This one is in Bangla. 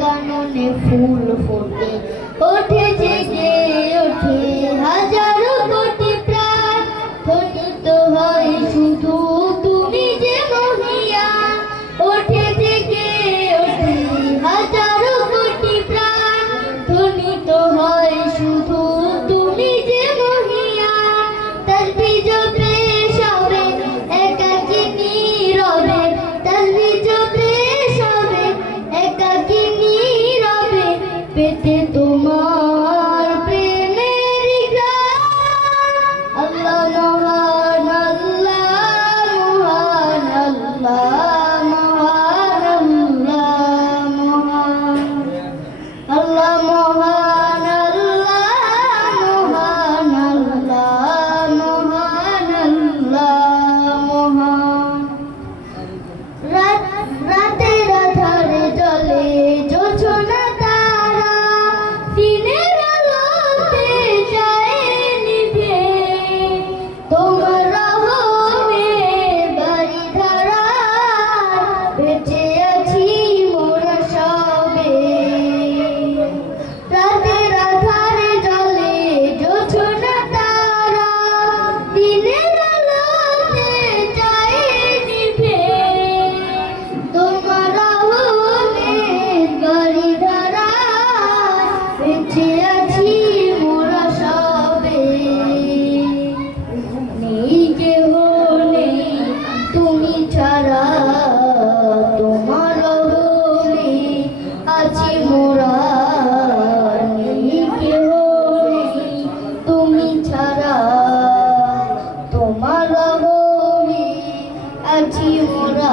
কাননে ফুল ফোটে, ওঠে জেগে ওঠে হাজারো কোটি প্রাণ, ধ্বনিত হয় শুধু তুমি যে মহিয়ান। ওঠে জেগে ওঠে হাজারো কোটি প্রাণ, ধ্বনিত হয় শুধু তুমি যে মহিয়ান। তাসবিহ জপে সবে একাকী নীরবে, তাসবিহ জপে সবে একাকী নীরবে, পেতে তোমার প্রেমের গান। আল্লাহ মহান, আল্লাহ মহান, আল্লাহ মহান, আল্লাহ মহান, আল্লাহ মহান, আল্লাহ মহান, আল্লাহ মহান। রাতের আধারে জ্বলে জোছনা তারা, দিনের আলোতে যায় নিভে, তোমার রহমের বারিধারায় বেঁচে আছি মোরা সবে। রাতের আধারে জ্বলে জোছনা তারা, দিনের আলোতে যায় নিভে, তোমার রহমের বারিধারায় বেঁচে আছি মোরা সবে। নেই কেহ নেই তুমি ছাড়া, তোমার রহমে আছি মোরা। নেই কেহ নেই তুমি ছাড়া, তোমার রহমে আছি মোরা।